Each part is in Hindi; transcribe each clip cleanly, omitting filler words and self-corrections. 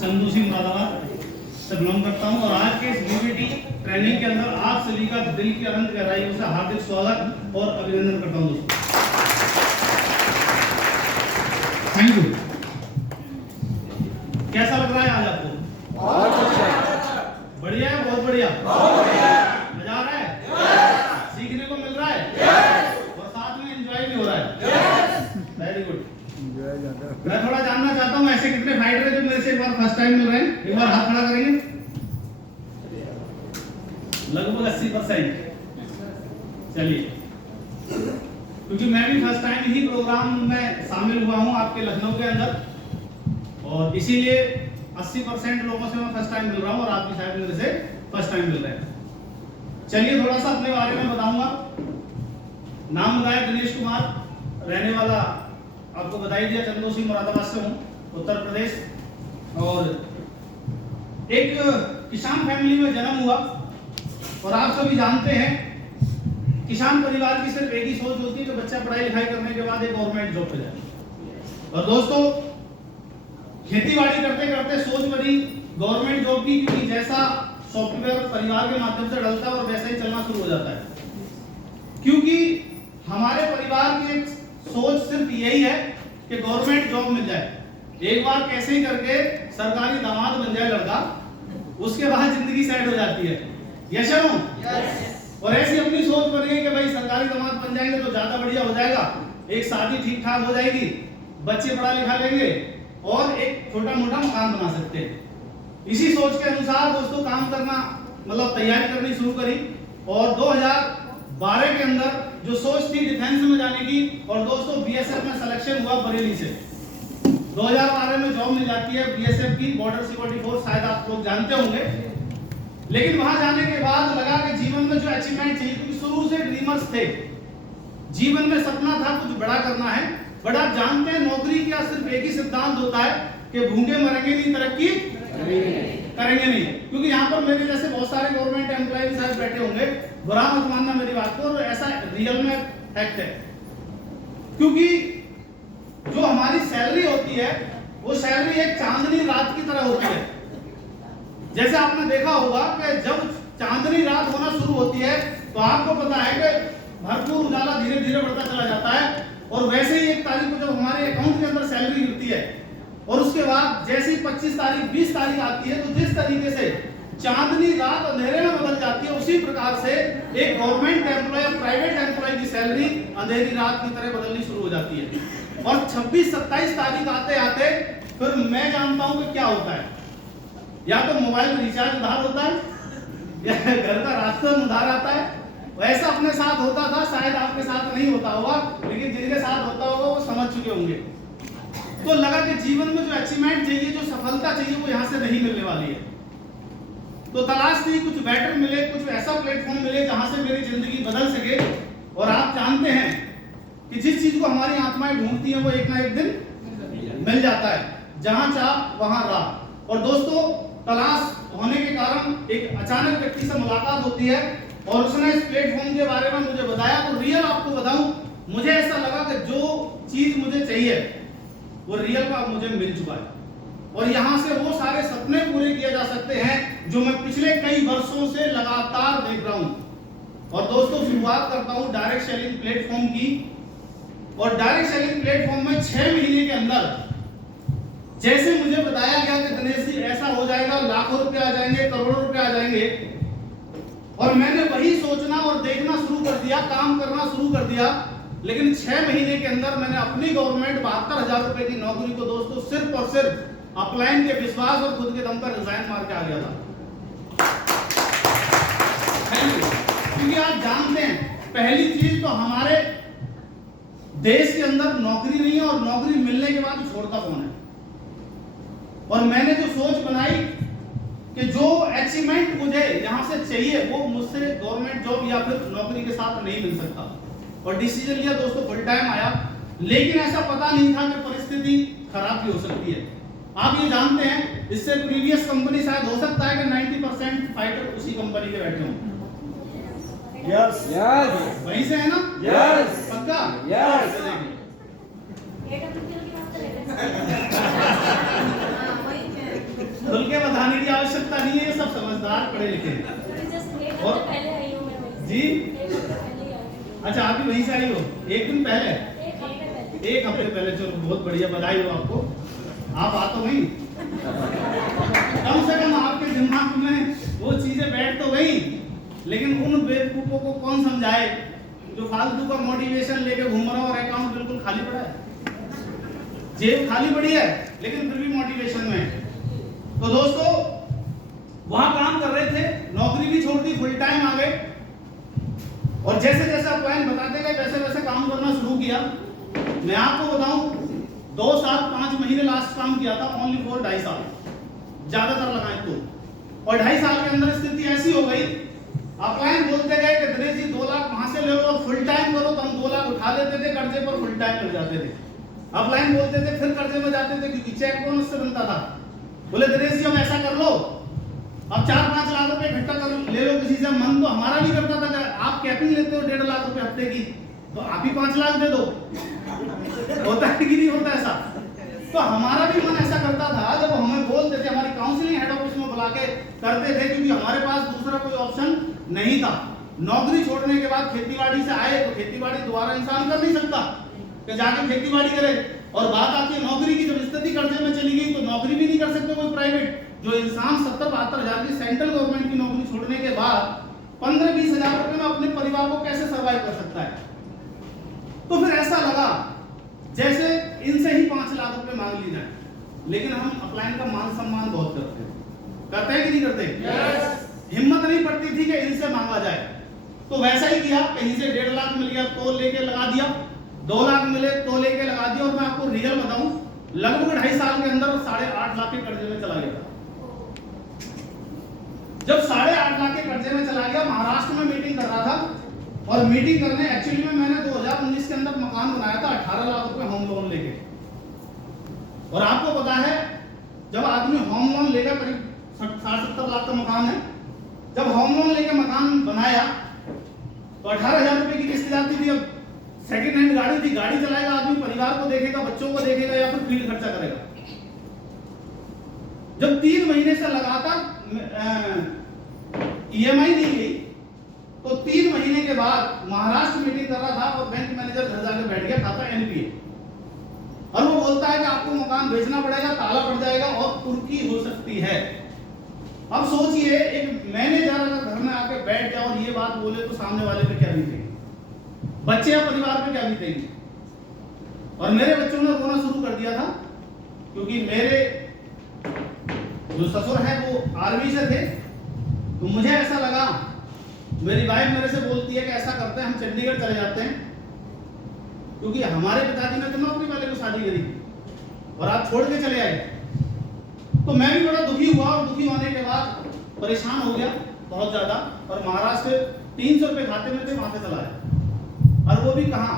चंदू सिंह मुरादाबाद से बिलोंग करता हूं और आज के इस बीबीटी ट्रेनिंग के अंदर आप सभी का दिल की अनंत गहराइयों से हार्दिक स्वागत और अभिनंदन करता हूं दोस्तों। Thank you. कैसा लग रहा है आज आपको? बहुत अच्छा। बढ़िया है, बहुत बढ़िया। मजा आ रहा है? सीखने को मिल रहा है और साथ में एंजॉय भी हो रहा है। Very good. मैं थोड़ा जानना चाहता हूँ ऐसे कितने फाइटर हैं जो मेरे से एक बार फर्स्ट टाइम मिल रहे हैं? एक बार हाथ खड़ा करेंगे। लगभग 80%। चलिए, क्योंकि मैं भी फर्स्ट टाइम ही प्रोग्राम में शामिल हुआ हूँ आपके लखनऊ के अंदर और इसीलिए 80% लोगों से मैं फर्स्ट टाइम मिल रहा हूँ और आप भी शायद मेरे से फर्स्ट टाइम मिल रहे हैं। चलिए थोड़ा सा अपने बारे में बताऊंगा। नाम बताया दिनेश कुमार, रहने वाला आपको बताई दिया चंदू सिंह मुरादाबाद से हूँ, उत्तर प्रदेश। और एक किसान फैमिली में जन्म हुआ और आप सभी जानते हैं किसान परिवार की सिर्फ एक ही सोच होती है कि बच्चा पढ़ाई लिखाई करने के बाद एक गवर्नमेंट जॉब पे जाए। और दोस्तों खेती बाड़ी करते करते सोच बनी गवर्नमेंट जॉब की, क्योंकि जैसा सॉफ्टवेयर परिवार के माध्यम से डलता है और वैसा ही चलना शुरू हो जाता है। क्योंकि हमारे परिवार की एक सोच सिर्फ यही है कि गवर्नमेंट जॉब मिल जाए, एक बार कैसे ही करके सरकारी दामाद बन जाए लड़का, उसके बाद जिंदगी सेट हो जाती है। यस या नो? और ऐसी अपनी सोच बन गई कि भाई सरकारी दामाद बन जाएंगे तो ज्यादा बढ़िया हो जाएगा, एक शादी ठीक ठाक हो जाएगी, बच्चे पढ़ा लिखा लेंगे और एक छोटा मोटा मकान बना सकते हैं। इसी सोच के अनुसार दोस्तों काम करना मतलब तैयारी करनी शुरू करी और 2012 के अंदर जो सोच थी डिफेंस में जाने की, और दोस्तों बीएसएफ में सिलेक्शन हुआ बरेली से। 2012 में जॉब मिल जाती है बीएसएफ की, बॉर्डर सिक्योरिटी फोर्स, शायद आप लोग जानते होंगे। लेकिन वहां जाने के बाद लगा कि जीवन में जो अचीवमेंट चाहिए, क्योंकि शुरू से ड्रीमर्स थे, जीवन में सपना था कुछ बड़ा करना है। बट आप जानते हैं नौकरी का सिर्फ एक ही सिद्धांत होता है कि भूखे मरेंगे नहीं, तरक्की करेंगे नहीं। क्योंकि यहाँ पर मेरे जैसे बहुत सारे गवर्नमेंट एम्प्लॉय साहब बैठे होंगे, बुरा मत मानना मेरी बात को, और ऐसा रियल में फैक्ट है। क्योंकि जो हमारी सैलरी होती है वो सैलरी एक चांदनी रात की तरह होती है। जैसे आपने देखा होगा कि जब चांदनी रात होना शुरू होती है तो आपको पता है कि भरपूर उजाला धीरे धीरे बढ़ता चला जाता है। और वैसे ही 1 तारीख को जब हमारे अकाउंट के अंदर सैलरी गिरती है और उसके बाद जैसे ही 25 तारीख 20 तारीख आती है, तो जिस तरीके से चांदनी रात अंधेरे में बदल जाती है, उसी प्रकार से एक गवर्नमेंट एम्प्लॉय और प्राइवेट एम्प्लॉय की सैलरी अंधेरी रात की तरह बदलनी शुरू हो जाती है। और 26-27 तारीख आते आते फिर मैं जानता हूं कि क्या होता है, या तो मोबाइल रिचार्ज उधार होता है या घर का राशन उधार आता है। वैसा अपने साथ होता था, शायद आपके साथ नहीं होता होगा, लेकिन जिनके साथ होता होगा वो समझ चुके होंगे। तो लगा कि जीवन में जो अचीवमेंट चाहिए, जो सफलता चाहिए, वो यहाँ से नहीं मिलने वाली है। तो तलाश थी कुछ बेटर मिले, कुछ ऐसा प्लेटफॉर्म मिले जहां से मेरी जिंदगी बदल सके। और आप जानते हैं कि जिस चीज को हमारी आत्माएं ढूंढती हैं वो एक ना एक दिन मिल जाता है, जहां चाह वहां राह। और दोस्तों तलाश होने के कारण एक अचानक व्यक्ति से मुलाकात होती है और उसने इस प्लेटफॉर्म के बारे में मुझे बताया। तो रियल आपको बताऊं, मुझे ऐसा लगा कि जो चीज मुझे चाहिए वो रियल का मुझे मिल चुका है और यहाँ से वो सारे सपने पूरे किए जा सकते हैं जो मैं पिछले कई वर्षों से लगातार देख रहा हूँ। और दोस्तों शुरुआत करता हूँ डायरेक्ट सेलिंग प्लेटफॉर्म की। और डायरेक्ट सेलिंग प्लेटफॉर्म में 6 महीने के अंदर जैसे मुझे बताया गया कि दिनेश जी ऐसा हो जाएगा, लाखों रुपए आ जाएंगे, करोड़ों रुपए आ जाएंगे, और मैंने वही सोचना और देखना शुरू कर दिया, काम करना शुरू कर दिया। लेकिन 6 महीने के अंदर मैंने अपनी गवर्नमेंट 72,000 रुपए की नौकरी को दोस्तों सिर्फ और सिर्फ अपलाइन के विश्वास और खुद के दम पर रिजाइन मार के आ गया था। क्योंकि आप जानते हैं पहली चीज तो हमारे देश के अंदर नौकरी नहीं है और नौकरी मिलने के बाद छोड़ता कौन है। और मैंने जो सोच बनाई कि जो अचीवमेंट मुझे यहाँ से चाहिए वो मुझसे गवर्नमेंट जॉब या फिर नौकरी के साथ नहीं मिल सकता। और डिसीजन लिया दोस्तों, फुल टाइम आया। लेकिन ऐसा पता नहीं था कि परिस्थिति खराब भी हो सकती है। आप ये जानते हैं इससे प्रीवियस कंपनी शायद हो सकता है कि 90% फाइटर उसी कंपनी के बैठे हों। यस यस वहीं से है ना? यस पक्का? यस। बताने की आवश्यकता नहीं है, ये सब समझदार पढ़े लिखे हैं। और पहले आई हूँ मैं वहीं से। जी एक हफ्ते पहले ही आई हूँ। अच्छा, आप भी वहीं से आई हो? एक दिन पहले? एक हफ्ते पहले। एक हफ्ते पहले, चलो बहुत बढ़िया, बधाई हो आपको। आप आ तो वहीं, कम से कम आपके दिमाग में वो चीजें बैठ तो गई। लेकिन उन बेवकूफों को कौन समझाए जो फालतू का मोटिवेशन लेके घूम रहा और अकाउंट बिल्कुल खाली पड़ा है, जेब खाली पड़ी है, लेकिन फिर भी मोटिवेशन में है। तो दोस्तों, वहां काम कर रहे थे, नौकरी भी छोड़ दी, फुल टाइम आ गए, और जैसे जैसे अपलाइन बताते गए वैसे वैसे काम करना शुरू किया। मैं आपको बताऊं, 2 साल 5 महीने लास्ट काम किया था, ओनली फॉर 2.5 साल ज्यादातर लगाए तो, और 2.5 साल के अंदर स्थिति ऐसी हो गई, अपलाइन बोलते गए कि दिनेश जी 2 लाख वहां से ले लो और फुल टाइम करो, तो हम 2 लाख उठा लेते थे कर्जे पर, फुल टाइम लग जाते थे। अपलाइन बोलते थे, फिर कर्जे में जाते थे क्योंकि चेक बोनस से बनता था। बोले दिनेश जी हम ऐसा कर लो, अब 4-5 लाख रुपए इकट्ठा कर ले लो किसी से। मन तो हमारा भी करता था कि आप कैपिंग लेते हो 1.5 लाख रुपए हफ्ते की, तो आप ही 5 लाख दे दो। होता है कि नहीं होता ऐसा? तो हमारा भी मन ऐसा करता था, जब हमें बोलते थे, हमारी काउंसलिंग हेड ऑफिस में बुला के करते थे, क्योंकि हमारे पास दूसरा कोई ऑप्शन नहीं था। नौकरी छोड़ने के बाद खेतीबाड़ी से आए तो खेतीबाड़ी दोबारा इंसान कर नहीं सकता कि जाके खेतीबाड़ी करे, और बात आती है नौकरी की, जब स्थिति कर्जे में चली गई तो नौकरी भी नहीं कर सकते कोई प्राइवेट। जो इंसान 70-72 हजार की सेंट्रल गवर्नमेंट की नौकरी छोड़ने के बाद 15-20 हजार रुपए में अपने परिवार को कैसे सर्वाइव कर सकता है? तो फिर ऐसा लगा जैसे इनसे ही 5 लाख रुपए मांग ली जाए। लेकिन हम अपलाइन का मान सम्मान बहुत करते हैं कि नहीं करते? हिम्मत नहीं पड़ती थी कि इनसे मांगा जाए, तो वैसा ही किया। कहीं से 1.5 लाख मिल गया तो लेके लगा दिया, 2 लाख मिले तो लेके लगा दिया, और मैं आपको रियल बताऊं, लगभग 2.5 साल के अंदर 8.5 लाख के कर्जे में चला गया था। जब 8.5 लाख के कर्जे में चला गया, महाराष्ट्र में मीटिंग कर रहा था, और मीटिंग करने एक्चुअली में मैंने 2019 के अंदर मकान बनाया था 18 लाख रुपए होम लोन लेके। और आपको पता है, जब आदमी होम लोन लेगा, करीब 60-70 लाख का मकान है, जब होम लोन लेके मकान बनाया तो 18,000 रुपए की किस्त जाती थी। अब सेकंड हैंड गाड़ी थी, गाड़ी चलाएगा आदमी, परिवार को देखेगा, बच्चों को देखेगा, या फिर फील्ड खर्चा करेगा। जब 3 महीने से लगातार EMI नहीं गई, तो 3 महीने के बाद महाराष्ट्र मीटिंग कर रहा था, और बैंक मैनेजर घर जाके बैठ गया, खाता NPA, और वो बोलता है कि आपको मकान बेचना पड़ेगा, ताला पड़ जाएगा और कुर्की हो सकती है। अब सोचिए, एक मैनेजर अगर घर में आके बैठ जाए और ये बात बोले तो सामने वाले पे क्या बीतेगी, बच्चे या परिवार पे क्या बीतेगी। और मेरे बच्चों ने रोना शुरू कर दिया था, क्योंकि मेरे जो ससुर है वो आर्मी से थे। तो मुझे ऐसा लगा, मेरी वाइफ मेरे से बोलती है कि ऐसा करते हैं हम चंडीगढ़ चले जाते हैं, क्योंकि हमारे पिताजी ने तो नौकरी वाले को शादी करी और आप छोड़ के चले आए। तो मैं भी बड़ा दुखी हुआ, और दुखी होने के बाद परेशान हो गया बहुत ज्यादा, और महाराष्ट्र 300 रुपए खाते में थे, वहां से चला आया। और वो भी कहाँ,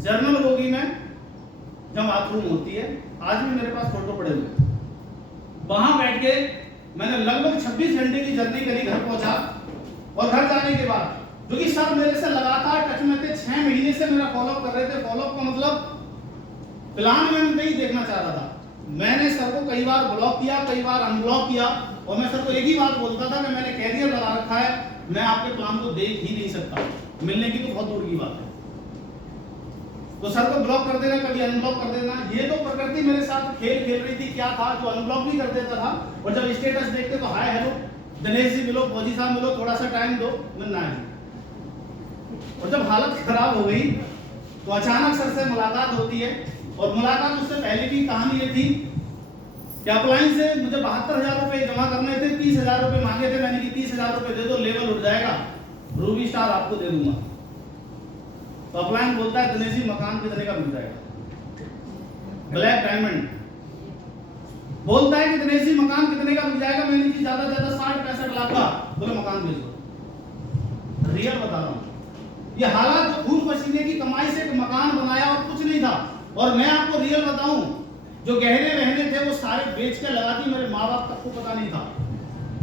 जर्नल बोगी में जब बाथरूम होती है, आज भी मेरे पास फोटो पड़े हुए, वहां बैठ के मैंने लगभग 26 घंटे की जर्नी करी, घर पहुंचा। और घर जाने के बाद, जो कि सर मेरे से लगातार टच में थे, 6 महीने से मेरा फॉलोअप कर रहे थे। फॉलोअप का मतलब प्लान में नहीं देखना चाह रहा था। मैंने सर को कई बार ब्लॉक किया, कई बार अनब्लॉक किया, और मैं सर को एक ही बात बोलता था कि मैंने कैरियर लगा रखा है, मैं आपके प्लान को देख ही नहीं सकता, मिलने की तो बहुत दूर की बात है। तो सर को ब्लॉक कर देना, कभी अनब्लॉक कर देना, ये तो प्रकृति मेरे साथ खेल खेल रही थी। क्या था, जो अनब्लॉक भी कर देता था, और जब स्टेटस देखते तो हाय हेलो दिनेश जी मिलो, फौजी साहब मिलो, थोड़ा सा टाइम दो, मिलना है। और जब हालत खराब हो गई तो अचानक सर से मुलाकात होती है, और मुलाकात उससे पहले की कहानी ये थी कि अपलाइन से मुझे 72,000 रुपए जमा करने थे, 30,000 रुपए मांगे थे। मैंने कि 30,000 रुपए दे दो, लेवल उठ जाएगा, रूबी स्टार आपको दे दूंगा। तो अपलाइन बोलता है दिनेश जी मकान कितने का मिल जाएगा, ब्लैक डायमंड बोलता है कि दिनेश जी मकान कितने का मिल जाएगा। मैंने कि ज्यादा 60-65 लाख का। बोले मकान बेच दो। रियल बता रहा हूँ, ये हालात जो खून पसीने की कमाई से एक मकान बनाया और कुछ नहीं था। और मैं आपको रियल बताऊं, जो गहने वहने थे वो सारे बेच के लगा दी, मेरे माँ बाप तक को पता नहीं था।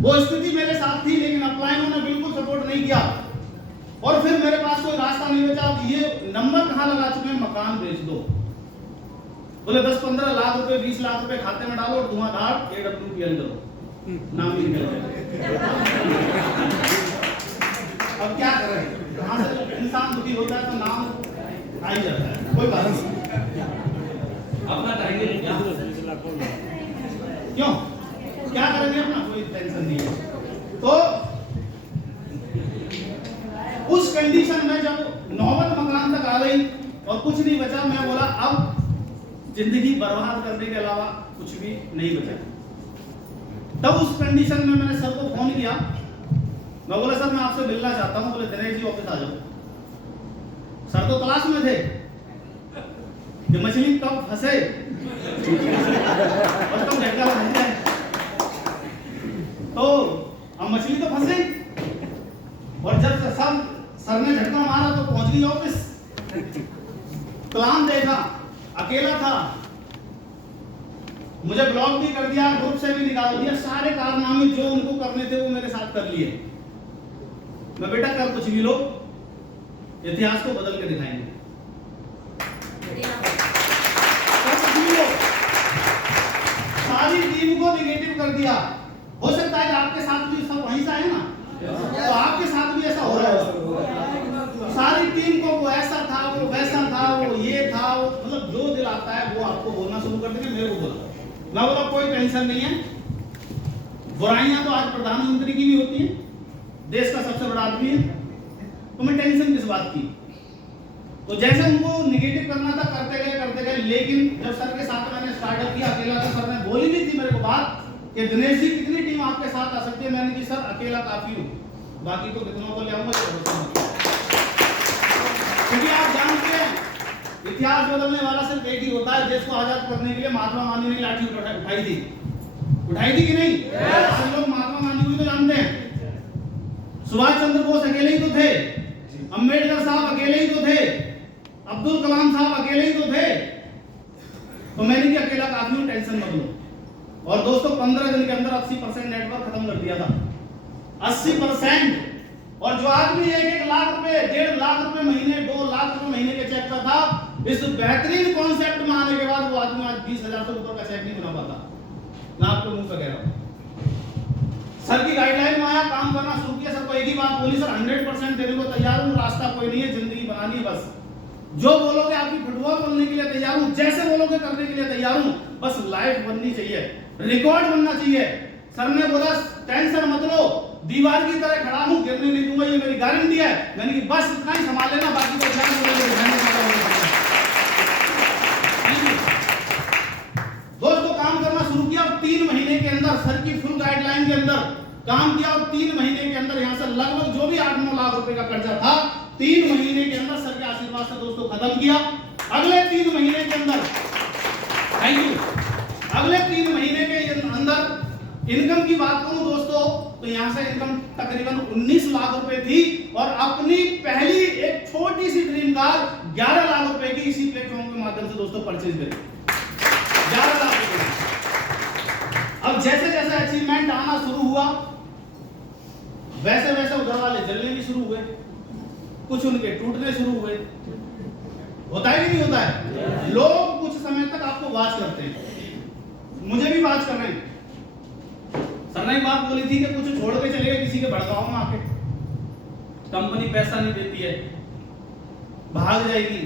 वो स्थिति मेरे साथ थी, लेकिन अपलाइनों ने बिल्कुल सपोर्ट नहीं किया। और फिर मेरे पास कोई रास्ता नहीं बचा। अब ये नंबर कहाँ लगा चुके हैं, मकान बेच दो। बोले 10-15 लाख रुपए, 20 लाख रुपए खाते में डालो और धुआंधार AWPL करो। नाम ही निकल गया। अब क्या करें, कहाँ से इंसान दुखी होता है तो नाम आ ही जाता है, कोई बात नहीं। अपना टाइम क्या क्यों क्या करेंगे, अपना कोई टेंशन नहीं है। तो उस कंडीशन में जब नौबत मकान तक आ गई और कुछ नहीं बचा, मैं बोला अब जिंदगी बर्बाद करने के अलावा कुछ भी नहीं बचा। तब उस कंडीशन में मैंने सर को फोन किया, मैं बोला सर मैं आपसे मिलना चाहता हूं। बोले दिनेश जी ऑफिस आ जाओ। सर तो क्लास में थे कि मछली कब फंसे और कब झटका बन जाए। तो अब मछली तो फंस गई और जब सर ने झटका मारा तो पहुंच गई ऑफिस। प्लान देखा, अकेला था, मुझे ब्लॉक भी कर दिया, ग्रुप से भी निकाल दिया, सारे कारनामे जो उनको करने थे वो मेरे साथ कर लिए। मैं बेटा कर कुछ भी लो, इतिहास को बदल के दिखाएंगे। सारी टीम को निगेटिव कर दिया। हो सकता है कि आपके साथ भी सब वहीं से आए ना, तो आपके साथ भी ऐसा हो रहा है। सारी टीम को वो ऐसा था, वो वैसा था, वो ये था, वो मतलब जो दिल आता है वो आपको बोलना शुरू कर देंगे। मेरे को बोला, मैं बोला कोई टेंशन नहीं है, बुराइयां तो आज प्रधानमंत्री की भी होती हैं, देश का सबसे बड़ा आदमी है, तो मैं टेंशन किस बात की। तो जैसे उनको निगेटिव करना था करते गए, लेकिन जब सर के साथ मैंने स्टार्टअप किया अकेला, तो सर ने बोली भी थी मेरे को बात कि दिनेश जी कितनी टीम आपके साथ आ सकती है। मैंने कहा सर अकेला काफी हूँ, बाकी तो कितनों को ले आऊंगा। क्योंकि आप जानते हैं इतिहास बदलने वाला सिर्फ एक ही होता है। देश को आजाद करने के लिए महात्मा गांधी ने लाठी उठाई थी कि नहीं? सब लोग महात्मा गांधी को तो जानते हैं। सुभाष चंद्र बोस अकेले ही तो थे, अंबेडकर साहब अकेले ही तो थे, अब्दुल कलाम साहब अकेले ही तो थे। तो मैंने कि अकेला काफी हूं, टेंशन मत लो। और दोस्तों 15 दिन के अंदर 80% नेटवर्क खत्म कर दिया था, 80%। और जो आदमी 1-1 लाख रुपए, 1.5 लाख रुपए महीने, 2 लाख रुपए महीने के चेक का था, इस बेहतरीन कॉन्सेप्ट में आने के बाद वो आदमी आज 20,000 से ऊपर का चेक नहीं बना पाता। मैं आपको मुंह पे कह रहा हूं। सर की गाइडलाइन में आया, काम करना शुरू किया। सर को एक ही बात बोली, सर 100% देने को तैयार हूं, रास्ता कोई नहीं है, जिंदगी बनानी है बस। जो बोलोगे आपकी फुटबॉल बोलने के लिए तैयार हूं, जैसे बोलोगे करने के लिए तैयार हूं, बस लाइफ बननी चाहिए, रिकॉर्ड बनना चाहिए। सर ने बोला टेंशन मत लो, दीवार की तरह खड़ा हूं, गिरने नहीं दूंगा, ये मेरी गारंटी है। मैंने कि बस इतना ही संभाल लेना, बाकी तो ध्यान दोस्तों काम करना शुरू किया। 3 महीने के अंदर सर की फुल गाइडलाइन के अंदर काम किया और 3 महीने के अंदर यहां से लगभग जो भी 8-9 लाख रुपए का कर्जा था, 3 महीने के अंदर सर के आशीर्वाद से दोस्तों खत्म किया। अगले 3 महीने के अंदर, थैंक यू, अगले 3 महीने के अंदर इनकम की बात करूं दोस्तों, तो यहां से इनकम तकरीबन 19 लाख रुपए थी और अपनी पहली एक छोटी सी ड्रीम कार 11 लाख रुपए की इसी प्लेटफॉर्म के माध्यम से दोस्तों परचेज करी, 11 लाख रुपए। अब जैसे जैसे अचीवमेंट आना शुरू हुआ, वैसे वैसे उधर वाले जलने भी शुरू हुए, कुछ उनके टूटने शुरू हुए। होता है कि नहीं होता है? लोग कुछ समय तक आपको वाच करते हैं, मुझे भी वाच कर रहे हैं। सर ने एक बात बोली थी कि कुछ छोड़ के चले गए किसी के भड़काव में आके, कंपनी पैसा नहीं देती है, भाग जाएगी,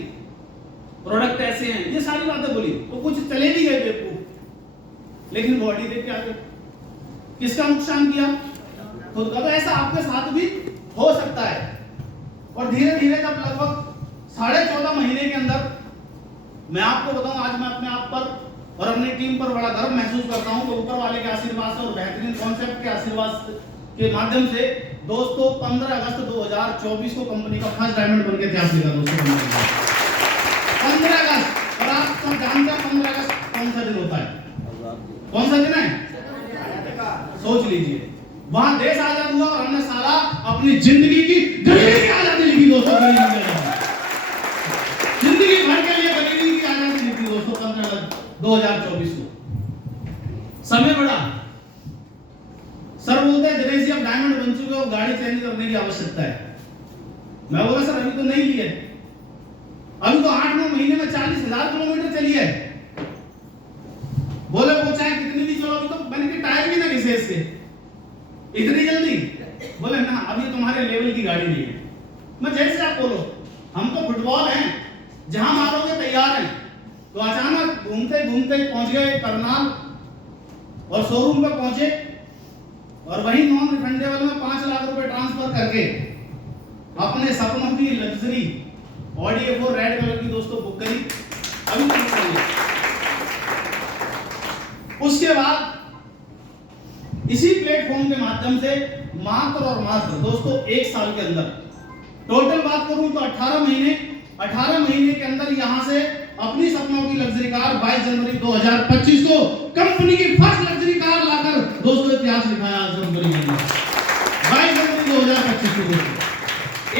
प्रोडक्ट ऐसे हैं, ये सारी बातें बोली। वो कुछ चले भी गए बेवकूफ, लेकिन बॉडी देख के आगे किसका नुकसान किया? खुद का। तो ऐसा आपके साथ भी हो सकता है। और धीरे धीरे जब लगभग 14.5 महीने के अंदर, मैं आपको बताऊं आज मैं अपने आप पर और अपनी टीम पर बड़ा गर्व महसूस करता हूं कि ऊपर वाले के आशीर्वाद से और बेहतरीन कॉन्सेप्ट के आशीर्वाद के माध्यम से दोस्तों 15 अगस्त 2024 को कंपनी का फर्स्ट डायमंड बन के इतिहास लिखा दोस्तों। 15 अगस्त। और आप सब जानते हैं 15 अगस्त कौन सा दिन होता है? कौन सा दिन है? सोच लीजिए, वहां देश आजाद हुआ और हमने साला अपनी जिंदगी की गरीबी की आजादी लिखी दोस्तों। जिंदगी भर के लिए गरीबी की आजादी लिखी दोस्तों 15 अगस्त 2024 को। समय बढ़ा। सर बोलते हैं दिनेश जी अब डायमंड बन चुके हो, गाड़ी चेंज करने की आवश्यकता है। मैं बोला सर अभी तो नहीं ली है, अभी तो 8-9 महीने में 40,000 किलोमीटर चली है। बोले वो चाहे कितनी भी चलो, अभी तो मैंने कि टायर भी ना घिसे परचेज के, इतनी जल्दी? बोले ना अभी तुम्हारे लेवल की गाड़ी नहीं है। मैं जैसे आप बोलो, हम तो फुटबॉल हैं, जहां मारोगे तैयार हैं। तो अचानक घूमते घूमते पहुंच गए करनाल और शोरूम पे पहुंचे और वही नॉन रिफंडेबल में 5 लाख रुपए ट्रांसफर करके अपने सपनों की luxury Audi A4 red colour की दोस्तों बुक करी। अभी बुक करी। उसके बाद इसी प्लेटफॉर्म के माध्यम से मात्र और मात्र दोस्तों 1 साल के अंदर, टोटल बात करूं तो 18 महीने के अंदर यहां से अपनी सपनों की लग्जरी कार 22 जनवरी 2025 को कंपनी की फर्स्ट लग्जरी कार लाकर दोस्तों इतिहास लिखाया आज कंपनी ने। 22 जनवरी 2025 को दोस्तों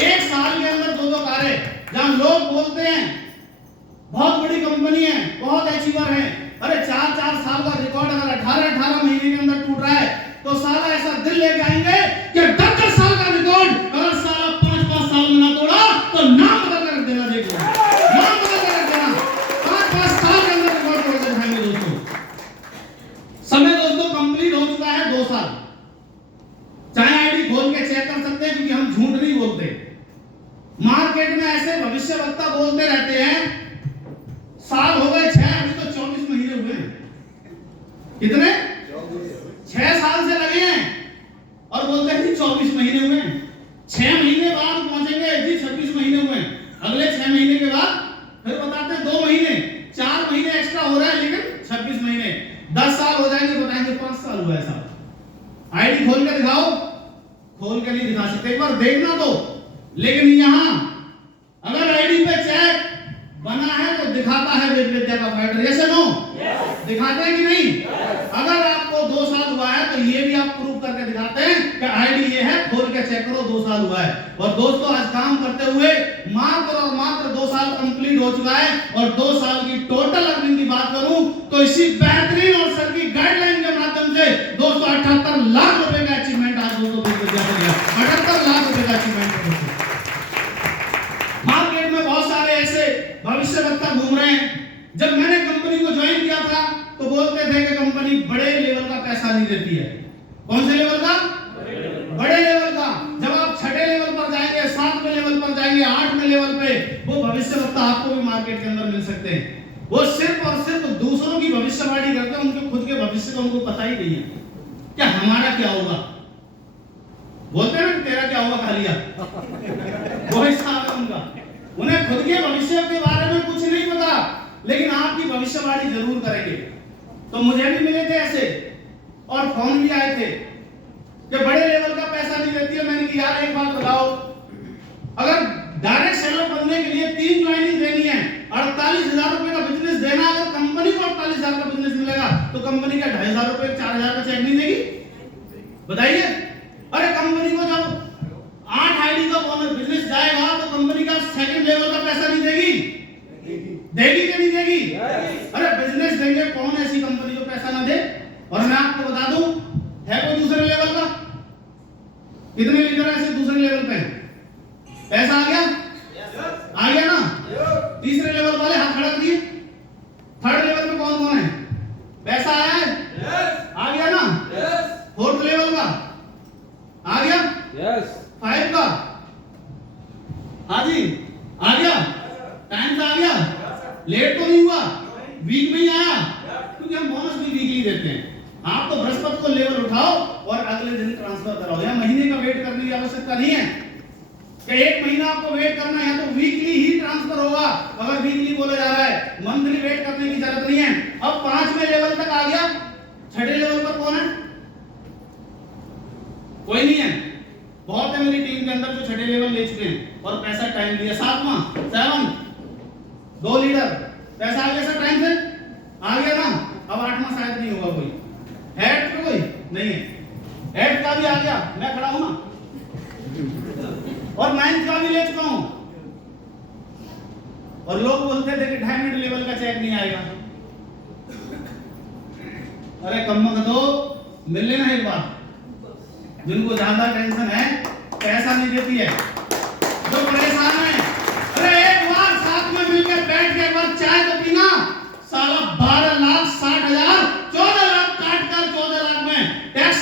1 साल के अंदर 2 कारें, जहां लोग बोलते हैं बहुत बड़ी कंपनी है, बहुत अचीवर है, अरे 4 साल का रिकॉर्ड अगर 18 महीने के अंदर टूट रहा है तो साला ऐसा दिल लेके आएंगे कि 10 साल का रिकॉर्ड अगर साला 5 साल में ना तोड़ा तो नाम बदल कर देना। देखो नाम बदल कर देना, 5 साल के अंदर रिकॉर्ड तोड़ के दिखाएंगे दोस्तों। समय दोस्तों कंप्लीट हो चुका है 2 साल। चाहे आईडी खोल के चेक कर सकते हैं, क्योंकि हम झूठ नहीं बोलते। मार्केट में ऐसे भविष्यवक्ता बोलते रहते हैं, साल हो गए 6, अभी तो 24 महीने हुए हैं। कितने? 6 साल से लगे हैं और बोलते हैं कि 24 महीने हुए हैं। 6 महीने बाद पहुंचेंगे जी 26 महीने हुए हैं। अगले 6 महीने के बाद फिर बताते हैं 2 महीने, 4 महीने एक्स्ट्रा हो रहा है, लेकिन 26 महीने, 10 साल हो जाएंगे, बताएंगे 5 साल हुआ है साहब। आईडी खोल के दिखाओ, खोल के नहीं दिखा सकते, एक बार देखना तो। लेकिन यहां अगर आईडी पे चेक बना है तो दिखाता है वेद विद्या का फाइटर, यस नो? दिखाते हैं कि नहीं? अगर आपको 2 साल हुआ है तो ये भी आप प्रूव करके दिखाते हैं कि आईडी ये है, खोल के चेक करो 2 साल हुआ है। और दोस्तों आज काम करते हुए मात्र और मात्र 2 साल कंप्लीट हो चुका है। और 2 साल की टोटल अर्निंग की बात करूं तो इसी बेहतरीन और सर की गाइडलाइन के माध्यम से दोस्तों 78 लाख रुपए का अचीवमेंट आज दोस्तों वेद विद्या को मिला। 78 लाख रुपए का अचीवमेंट है। मार्केट में बहुत सारे ऐसे भविष्यवक्ता घूम रहे हैं। जब मैंने कंपनी को ज्वाइन किया था तो बोलते थे कि कंपनी बड़े लेवल का पैसा नहीं देती है। कौन से लेवल का? बड़े लेवल का। जब आप 6ठे लेवल पर जाएंगे, 7वें लेवल पर जाएंगे, 8वें लेवल पे, वो भविष्यवक्ता आपको भी मार्केट के अंदर मिल सकते हैं। वो सिर्फ और सिर्फ दूसरों की भविष्यवाणी करते हैं, उनके खुद के भविष्य का उनको पता ही नहीं है क्या हमारा क्या होगा। बोलते हैं ना तेरा क्या होगा खालिया, वो हिसाब है उनका। उन्हें खुद के भविष्य के बारे में कुछ नहीं पता, लेकिन आपकी भविष्यवाणी जरूर करेंगे। तो मुझे भी मिले थे ऐसे और फोन भी आए थे कि बड़े लेवल का पैसा नहीं देती है। मैंने कहा यार एक बात बताओ, अगर डायरेक्ट सेलर बनने के लिए 3 ज्वाइनिंग देनी है, 48,000 रुपए का बिजनेस देना, अगर कंपनी को 48,000 का बिजनेस मिलेगा तो कंपनी का 2,500 रुपए 4,000 का चेक नहीं देगी? बताइए। अरे कंपनी को जब 8 आईडी का बोनस बिजनेस जाएगा तो कंपनी का 2nd लेवल का पैसा नहीं देगी? देगी कि नहीं देगी? अरे बिजनेस देंगे, कौन ऐसी कंपनी जो पैसा ना दे? और मैं आपको बता दूं, है कोई दूसरे लेवल का? कितने लीडर ऐसे दूसरे लेवल पे हैं? पैसा आ गया? आ गया ना? तीसरे लेवल वाले हाथ खड़ा करिए। 3rd लेवल पे कौन कौन है? पैसा आया है? आ गया ना? 4th लेवल का आ गया? 5 का? हाँ जी आ गया? टाइम से आ गया? लेट तो नहीं हुआ? वीक में ही आया? क्योंकि हम बोनस भी वीकली देते हैं। आप तो बृहस्पति को लेवल उठाओ और अगले दिन ट्रांसफर कराओ। या महीने का वेट करने की आवश्यकता नहीं है कि 1 महीना आपको वेट करना है, तो वीकली ही ट्रांसफर होगा। अगर वीकली बोला जा रहा है, मंथली वेट करने की जरूरत नहीं है। अब 5वें लेवल तक आ गया, 6ठे लेवल पर कौन है? कोई नहीं है। बहुत है मेरी टीम के अंदर जो 6ठे लेवल ले चुके हैं और पैसा टाइम दिया। 7वां 7 2 लीडर पैसा आ गया सर, टाइम से आ गया ना? अब 8वां शायद नहीं होगा कोई। हेड पे कोई नहीं है, हेड का भी आ गया, मैं खड़ा हूं ना। और 9th का भी ले चुका हूं। और लोग बोलते थे कि डायमंड लेवल का चेक नहीं आएगा। अरे कम दो, मिल लेना एक बार। जिनको ज्यादा टेंशन है, पैसा नहीं देती है, जो परेशान है, अरे एक बार साथ में मिलकर बैठ के एक बार चाय तो पीना। साला 12,60,000 14 लाख काट कर 14 लाख में टैक्स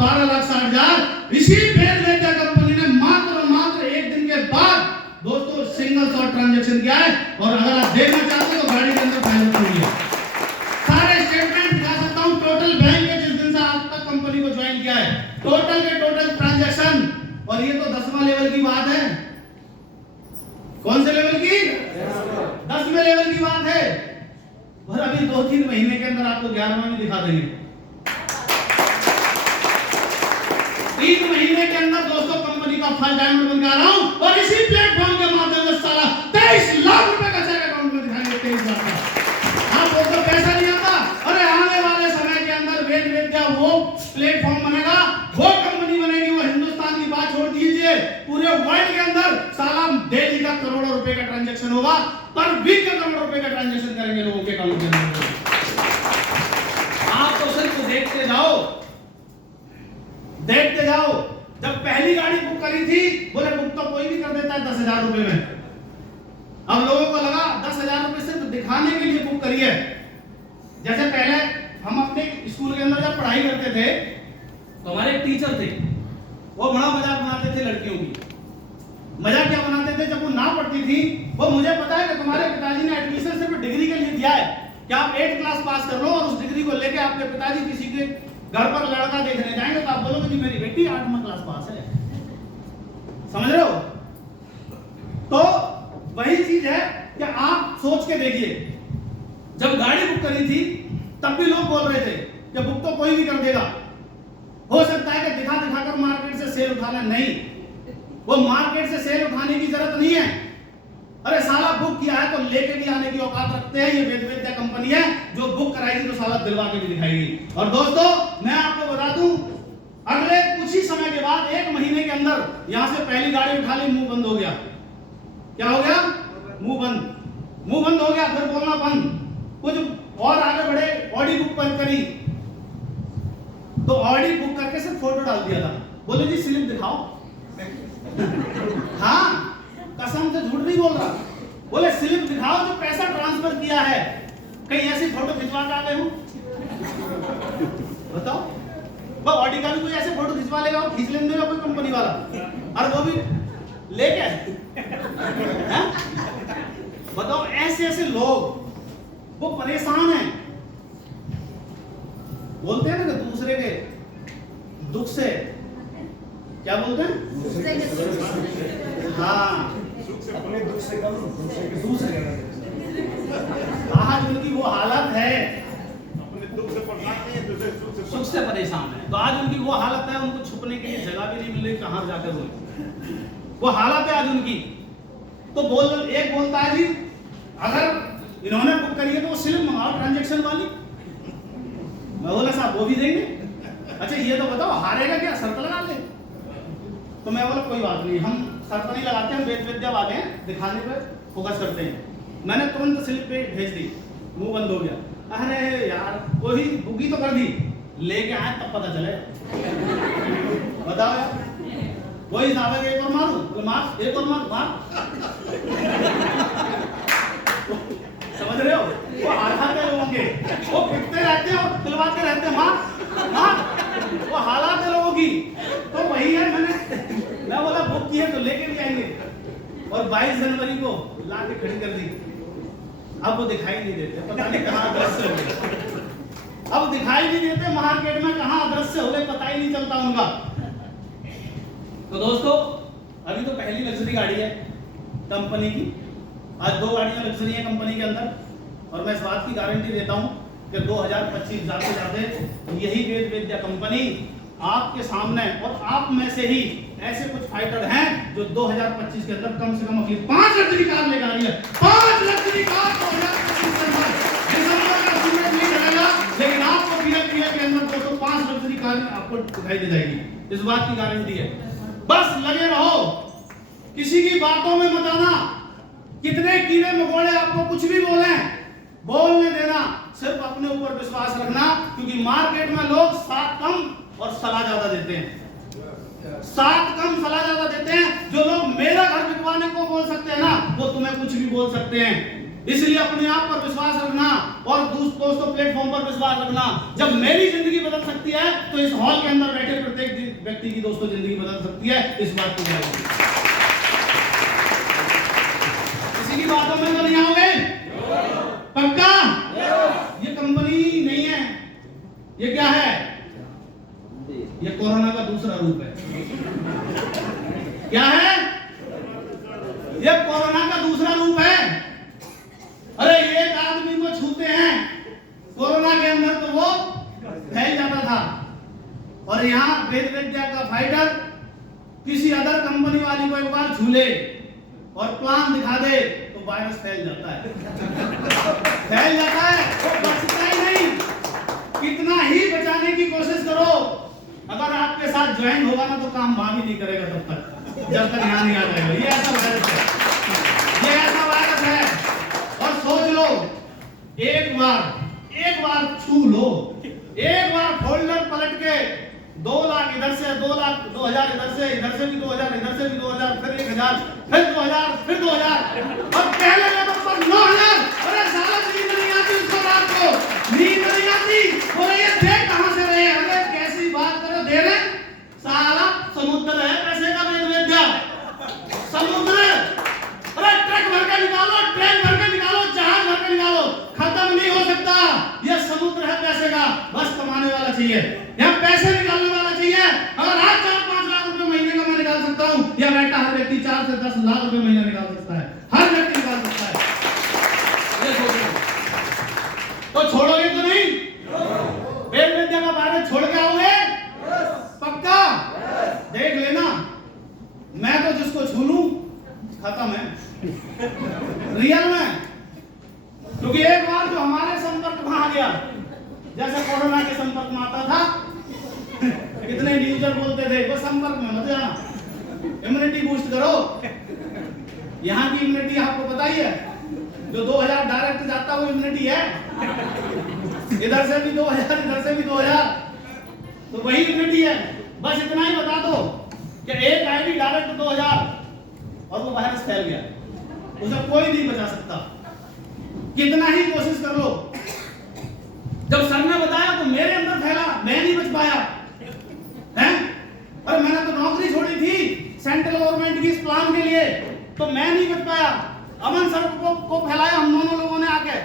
12,60,000 इसी वेदवेद्या कंपनी ने मात्र एक दिन के बाद दोस्तों सिंगल शॉट ट्रांजैक्शन किया है। और अगर आप देखना चाहते हो तो गाड़ी के अंदर फाइल होती है, सारे स्टेटमेंट दिखा सकता हूं। टोटल बैंक है जिस दिन से आज तक कंपनी को ज्वाइन किया है, टोटल के टोटल ट्रांजैक्शन। और ये तो 10वां लेवल की बात है। कौन से लेवल की? 10वें लेवल की बात है। और अभी 2-3 महीने के अंदर आपको 11वां में दिखा देंगे। 3 महीने के अंदर दोस्तों कंपनी का फर्स्ट डायमंड बन के आ रहा हूं और इसी प्लेटफॉर्म के माध्यम से साला 23 लाख रुपए का चेक अकाउंट में दिखाएंगे। 23 लाख का। आप बोलते पैसा नहीं आता, अरे आने वाले समय के अंदर वेदवेद्या वो प्लेटफॉर्म बनेगा, वो कंपनी बनेगी, वो हिंदुस्तान की बात छोड़ दीजिए, पूरे वर्ल्ड के अंदर साला डेली का करोड़ों रुपए का ट्रांजैक्शन होगा, पर वीक का करोड़ों रुपए का ट्रांजैक्शन करेंगे लोगों के अकाउंट के अंदर। आप तो सिर्फ देखते जाओ, देखते जाओ। जब पहली गाड़ी बुक करी थी, बोले बुक तो कोई भी कर देता है 10,000 रुपए में। अब लोगों को लगा 10,000 रुपए सिर्फ दिखाने के लिए बुक करी है। जैसे पहले हम अपने स्कूल के अंदर जब पढ़ाई करते थे तो हमारे एक टीचर थे, वो बड़ा मजाक बनाते थे लड़कियों की। मजाक क्या बनाते थे? जब वो ना पढ़ती थी, वो मुझे पता है कि तुम्हारे पिताजी ने एडमिशन सिर्फ डिग्री के लिए दिया है कि आप 8th क्लास पास कर लो और उस डिग्री को लेके आपके पिताजी किसी के घर पर लड़का देखने जाएंगे तो आप बोलोगे जी मेरी बेटी 8वां क्लास पास है। समझ रहे हो? तो वही चीज है कि आप सोच के देखिए, जब गाड़ी बुक करी थी तब भी लोग बोल रहे थे कि बुक तो कोई भी कर देगा। हो सकता है कि दिखा दिखाकर मार्केट से सेल उठाना, नहीं, वो मार्केट से सेल उठाने की जरूरत नहीं है। अरे साला बुक किया है तो लेके भी आने की औकात रखते हैं। ये वेदवेद्या कंपनी है जो बुक कराएगी तो साला दिलवा के भी दिखाएगी। और दोस्तों मैं आपको बता दूं, अगले कुछ ही समय के बाद 1 महीने के अंदर यहां से पहली गाड़ी उठा ली, मुंह बंद हो गया। क्या हो गया? मुंह बंद हो गया, फिर बोलना बंद। कुछ और आगे बढ़े, ऑडी बुक करी तो ऑडी बुक करके सिर्फ फोटो डाल दिया था। बोले जी स्लिप दिखाओ। हाँ, कसम से झूठ नहीं बोल रहा। बोले स्लिप दिखाओ जो पैसा ट्रांसफर किया है। कहीं ऐसी फोटो खिंचवा के आ गए हूं? बताओ, वो ऑडी का भी कोई ऐसे फोटो खिंचवा लेगा, वो खींच लेने देगा कोई कंपनी वाला, और वो भी लेके बताओ। ऐसे लोग वो परेशान हैं, बोलते हैं ना कि दूसरे के दुख से क्या बोलते हैं? हाँ, अपने दुख से कम दूसरे। आज उनकी वो हालत है, अपने दुख से परेशान नहीं है, दूसरे सुख से परेशान है। तो आज उनकी वो हालत है, उनको छुपने के लिए जगह भी नहीं मिल रही, कहां जाकर बोले। वो हालत है आज उनकी। तो एक बोलता है जी अगर इन्होंने बुक करी है तो वो स्लिप मंगाओ ट्रांजैक्शन वाली। मैं बोला साहब वो भी देंगे। अच्छा ये तो बताओ हारेगा क्या, शर्त लगा ले। तो मैं बोला कोई बात नहीं, हम शर्त नहीं लगाते, हम वेदवेद्या वाले हैं, दिखाने पे फोकस करते हैं। मैंने तुरंत स्लिप पे भेज दी, मुंह बंद हो गया। अरे यार वही बुकी तो कर दी, लेके आए तब पता चले। बताओ यार, वही हिसाब है कि एक और मारूं तो मार, एक और मार। समझ रहे हो? वो हालात है लोगों के, वो पिटते रहते हैं और दिलवाते रहते हैं, मार। वो हालात है लोगों की। तो वही है, मैं बोला बुक की है तो लेके भी आएंगे। और 22 जनवरी को ला के खड़ी कर दी। अब वो दिखाई नहीं देते, पता नहीं कहाँ अदृश्य हो गए। अब दिखाई नहीं देते मार्केट में, कहाँ अदृश्य हो गए पता ही नहीं चलता उनका। तो दोस्तों अभी तो पहली लग्जरी गाड़ी है कंपनी की, आज 2 गाड़ियां लग्जरी है कंपनी के अंदर। और मैं इस बात की गारंटी देता हूं कि 2025 जाते जाते यही वेदवेद्या कंपनी आपके सामने और आप में से ही ऐसे कुछ फाइटर हैं जो 2025 के अंदर कम से कम अपनी 5 लग्जरी कार लेकर आ रही है। 5 लग्जरी कार 2025 के अंदर दिसंबर का सूरज नहीं ढलेगा, लेकिन आपको पीएल के अंदर 205 लग्जरी कार आपको दिखाई दे जाएगी। इस बात की गारंटी है। बस लगे रहो, किसी की बातों में मत आना। कितने कीड़े मकोड़े आपको कुछ भी बोलने देना, सिर्फ अपने ऊपर विश्वास रखना, क्योंकि मार्केट में लोग साथ कम और सलाह ज्यादा देते हैं। साथ कम सलाह ज्यादा देते हैं। जो लोग मेरा घर बिकवाने को बोल सकते हैं ना, वो तुम्हें कुछ भी बोल सकते हैं। इसलिए अपने आप पर विश्वास रखना और दोस्तों प्लेटफॉर्म पर विश्वास रखना। जब मेरी जिंदगी बदल सकती है तो इस हॉल के अंदर बैठे प्रत्येक व्यक्ति की दोस्तों जिंदगी बदल सकती है। इस बात को याद रखिए। किसी की बातों में तो नहीं आओगे? पक्का? ये कंपनी नहीं है, ये क्या है? ये कोरोना का दूसरा रूप है। क्या है? ये कोरोना का दूसरा रूप है। अरे एक आदमी को छूते हैं कोरोना के अंदर तो वो फैल जाता था, और यहाँ वेद विद्या का फाइटर किसी अदर कंपनी वाली को एक बार छू ले और प्लान दिखा दे तो वायरस फैल जाता है। फैल जाता है, तो बचता ही नहीं। कितना ही बचाने की कोशिश करो, अगर आपके साथ ज्वाइन होगा ना तो काम भाभी नहीं करेगा तब तक, जब तक यहाँ नहीं आ जाएगा। ये ऐसा वायरस है, ये ऐसा वायरस है। और सोच लो, एक बार छू लो, एक बार फोल्डर पलट के 2 लाख इधर से, 2 लाख 2000 इधर से भी 2000, इधर से भी 2000, फिर 1000, फिर 2000, फिर 2000, और पहले नंबर पर 9000। अरे साला नींद नहीं आती उसको, रात को नींद नहीं आती। और ये देख कहां से रहे? अरे कैसी बात करो, दे रहे साला समुद्र है पैसे का, वेद विद्या समुद्र। अरे ट्रक भर के निकालो, ट्रेन भर के निकालो, जहाज भर के निकालो, खत्म नहीं हो सकता। यह समुद्र है पैसे का, बस कमाने वाला चाहिए, यहाँ पैसे निकालने वाला चाहिए। अगर आज 4-5 लाख रुपए महीने का मैं निकाल सकता हूँ, या बेटा हर व्यक्ति 4 से 10 लाख रुपए महीना निकाल सकता है, हर व्यक्ति निकाल सकता है। ये सोचो, तो छोड़ोगे तो नहीं? वेद विद्या का भारत छोड़ के आओगे? पक्का? देख लेना, मैं तो जिसको छू लूं खत्म है, रियल में। क्योंकि एक बार जो हमारे संपर्क में आ गया, जैसे कोरोना के संपर्क में आता था, कितने न्यूजर बोलते थे वो संपर्क में मत जाना, इम्यूनिटी बूस्ट करो। यहाँ की इम्यूनिटी आपको पता ही है, जो 2000 डायरेक्ट जाता है वो इम्यूनिटी है। इधर से भी 2000, इधर से भी 2000, तो वही इम्यूनिटी है। बस इतना ही बता दो कि एक आईडी डायरेक्ट 2000 और वो वायरस फैल गया, उसे कोई नहीं बचा सकता, कितना ही कोशिश कर लो। जब सर ने बताया तो मेरे अंदर फैला, मैं नहीं बच पाया हैं। अरे मैंने तो नौकरी छोड़ी थी सेंट्रल गवर्नमेंट की इस प्लान के लिए, तो मैं नहीं बच पाया। अमन सर को फैलाया हम दोनों लोगों ने आके,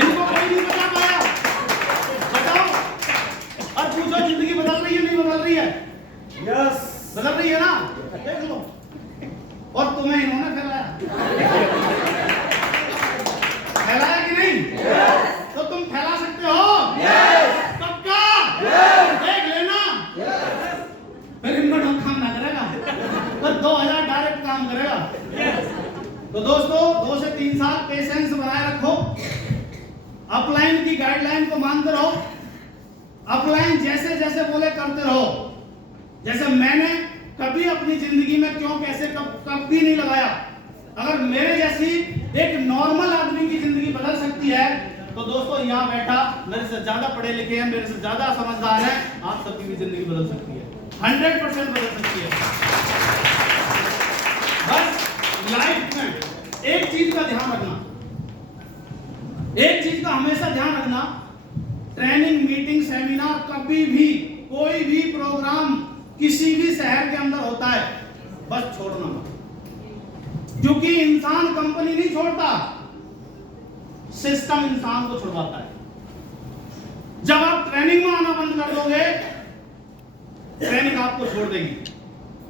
इनको कोई नहीं बचा पाया। बताओ, और पूछो जिंदगी बदल रही है नहीं बदल रही है? यस, बदल रही है ना, देख लो। और तुम्हें इन्होंने फैलाया कि नहीं? तो तुम फैला सकते हो? पक्का? देख लेना, फिर इनका काम ना करेगा, तो 2000 डायरेक्ट काम करेगा। तो दोस्तों 2 से 3 साल पेशेंस बनाए रखो, अपलाइन की गाइडलाइन को मानते रहो, अपलाइन जैसे जैसे बोले करते रहो। जैसे मैंने कभी अपनी जिंदगी में क्यों कैसे कभी नहीं लगाया। अगर मेरे जैसी एक नॉर्मल आदमी की जिंदगी बदल सकती है, तो दोस्तों यहाँ बैठा मेरे से ज्यादा पढ़े लिखे हैं, मेरे से ज्यादा समझदार है, आप सबकी भी जिंदगी बदल सकती है, 100% बदल सकती है। बस लाइफ में एक चीज का ध्यान रखना, एक चीज का हमेशा ध्यान रखना, ट्रेनिंग, मीटिंग, सेमिनार, कभी भी कोई भी प्रोग्राम किसी भी शहर के अंदर होता है, बस छोड़ना मत। क्योंकि इंसान कंपनी नहीं छोड़ता, सिस्टम इंसान को छुड़वाता है। जब आप ट्रेनिंग में आना बंद कर दोगे, ट्रेनिंग आपको छोड़ देगी।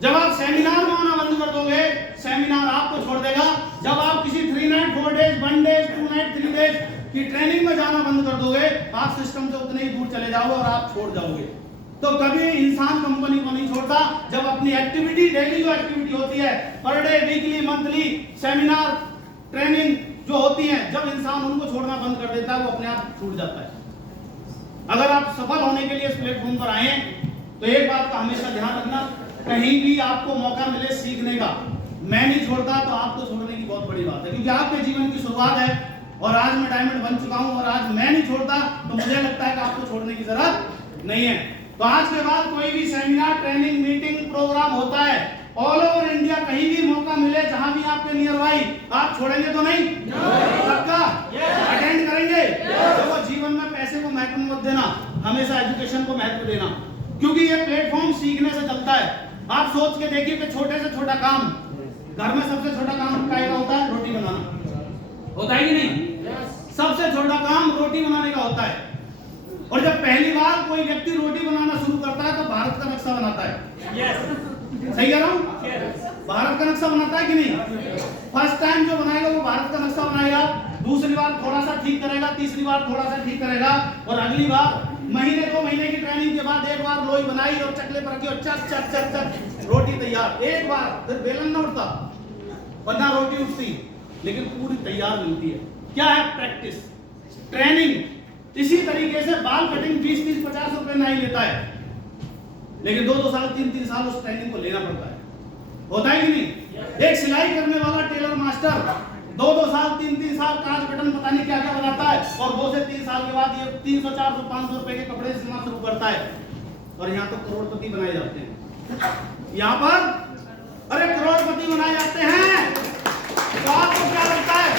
जब आप सेमिनार में आना बंद कर दोगे, सेमिनार आपको छोड़ देगा। जब आप किसी 3 night 4 days 1 day 2 night 3 days की ट्रेनिंग में जाना बंद कर दोगे, आप सिस्टम से उतने ही दूर चले जाओगे और आप छोड़ जाओगे। तो कभी इंसान कंपनी को नहीं छोड़ता। जब अपनी एक्टिविटी, डेली जो एक्टिविटी होती है, per day, weekly, monthly, seminar, training जो होती है, जब इंसान उनको छोड़ना बंद कर देता है, वो अपने आप छूट जाता है। अगर आप सफल होने के लिए इस प्लेटफॉर्म पर आए, तो एक बात का हमेशा ध्यान रखना, कहीं भी आपको मौका मिले सीखने का, मैं नहीं छोड़ता तो आपको छोड़ने की बहुत बड़ी बात है, क्योंकि आपके जीवन की शुरुआत है और आज मैं डायमंड बन चुका हूं और आज मैं नहीं छोड़ता तो मुझे लगता है कि आपको छोड़ने की जरूरत नहीं है। तो आज के बाद कोई भी सेमिनार, ट्रेनिंग, मीटिंग, प्रोग्राम होता है ऑल ओवर इंडिया कहीं भी मौका मिले, जहां भी आपके नियर बाई, आप छोड़ेंगे तो नहीं? पक्का अटेंड करेंगे? देखो जीवन में पैसे को महत्व मत देना, हमेशा एजुकेशन को महत्व देना, क्योंकि ये प्लेटफॉर्म सीखने से चलता है। आप सोच के देखिए कि छोटे से छोटा काम, घर में सबसे छोटा काम क्या होता है? रोटी बनाना होता है कि नहीं? सबसे छोटा काम रोटी बनाने का होता है। और जब पहली बार कोई व्यक्ति रोटी बनाना शुरू करता है तो भारत का नक्शा बनाता है। सही कह रहा हूं? भारत का नक्शा बनाता है कि नहीं? फर्स्ट टाइम जो बनाएगा वो भारत का नक्शा बनाएगा, दूसरी बार थोड़ा सा ठीक करेगा, तीसरी बार थोड़ा सा ठीक करेगा, और अगली बार महीने 2 महीने की ट्रेनिंग के बाद एक बार लोई बनाई और चकले पर रखी और चक चक चक चक रोटी तैयार। एक बार फिर बेलन न उठता वरना रोटी उठती, लेकिन पूरी तैयार मिलती है। क्या है? Practice, training. इसी तरीके से बाल कटिंग 20-50 रुपए नहीं लेता है, लेकिन 2-2 साल 3-3 साल उस ट्रेनिंग को लेना पड़ता है। होता है कि नहीं? एक सिलाई करने वाला टेलर मास्टर 2-2 साल 3-3 साल कांच बटन पता नहीं क्या क्या बनाता है, और 2 से 3 साल के बाद ये 300-400-500 रुपए के कपड़े सिलना शुरू करता है, और यहाँ तो करोड़पति बनाए जाते हैं। यहाँ पर अरे करोड़पति बनाए जाते हैं। तो आपको क्या लगता है?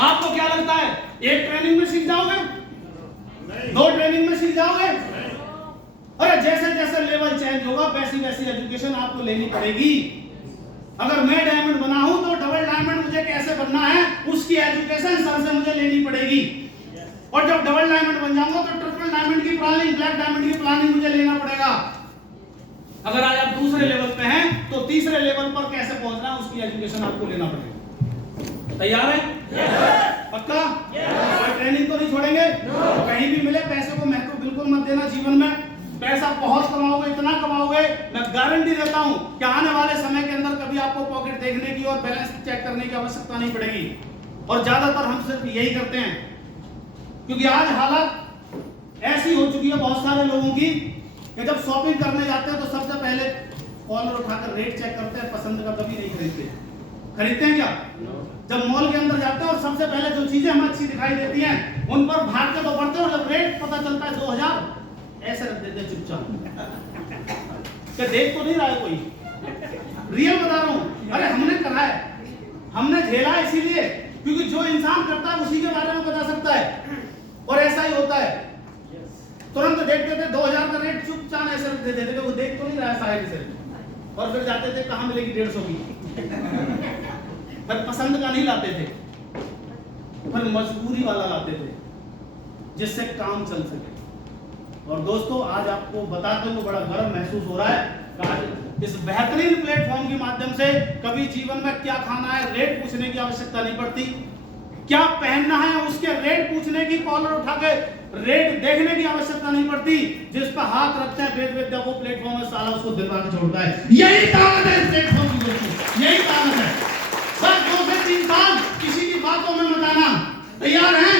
आपको क्या लगता है एक ट्रेनिंग में सीख जाओगे? 2 ट्रेनिंग में सीख जाओगे? अरे जैसे जैसे लेवल चेंज होगा वैसी वैसी एजुकेशन आपको लेनी पड़ेगी। अगर मैं डायमंड बना हूं तो डबल डायमंड मुझे कैसे बनना है उसकी एजुकेशन सर से मुझे लेनी पड़ेगी, और जब डबल डायमंड बन जाऊंगा तो ट्रिपल डायमंड की प्लानिंग, ब्लैक डायमंड की प्लानिंग मुझे लेना पड़ेगा। अगर आज आप दूसरे लेवल पे हैं तो तीसरे लेवल पर कैसे पहुंचना है उसकी एजुकेशन आपको लेना पड़ेगा। तैयार है? पक्का? कोई ट्रेनिंग तो नहीं छोड़ेंगे? कहीं भी मिले पैसे को महत्व बिल्कुल मत देना। जीवन में पैसा बहुत कमाओगे, इतना कमाओगे, मैं गारंटी देता हूं कि आने वाले समय के अंदर कभी आपको पॉकेट देखने की और बैलेंस चेक करने की आवश्यकता नहीं पड़ेगी। और ज्यादातर हम सिर्फ यही करते हैं, क्योंकि आज हालत ऐसी हो चुकी है बहुत सारे लोगों की कि जब शॉपिंग करने जाते हैं तो सबसे पहले कॉलर उठाकर रेट चेक करते हैं, पसंद का कभी नहीं खरीदते। खरीदते हैं क्या? जब मॉल के अंदर जाते हैं और सबसे पहले जो चीजें हमें अच्छी दिखाई देती हैं उन पर भाग के तो पड़ते हैं, और जब रेट पता चलता है 2000 ऐसे रख देते चुपचाप। क्या देख तो नहीं रहा है कोई? रियल बता रहा हूं। अरे हमने करा है, हमने झेला है, इसीलिए क्योंकि जो इंसान करता है उसी के बारे में बता सकता है। और ऐसा ही होता है, तुरंत देखते थे 2000 का रेट, चुपचाप ऐसे रख देते थे, वो देख तो नहीं रहा है साइड से, और फिर जाते थे कहां मिलेगी 150 की। पर पसंद का नहीं लाते थे, पर मजबूरी वाला लाते थे जिससे काम चल सके। और दोस्तों आज आपको बताते हुए बड़ा गर्व महसूस हो रहा है कि आज इस बेहतरीन प्लेटफॉर्म के माध्यम से कभी जीवन में क्या खाना है रेट पूछने की आवश्यकता नहीं पड़ती, क्या पहनना है उसके रेट पूछने की, कॉलर उठा के रेट देखने की आवश्यकता नहीं पड़ती। जिस पर हाथ रखते हैं वेद विद्या वो प्लेटफॉर्म है, साला उसको दिलवा के छोड़ता है। यही ताकत है इस प्लेटफॉर्म की दोस्तों, यही ताकत है। बस 2 से 3 साल किसी की बातों में मत आना। तैयार हैं?